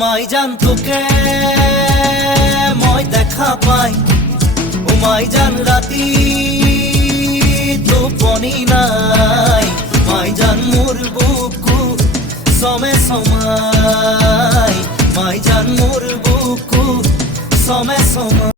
উমাই জান তোকে মই দেখা পাই। উমাই জান রাতি টোপনি নাই। মাই জান মোর বুকু সমে সমাই। মাই জান মোর বুকু সমে সময়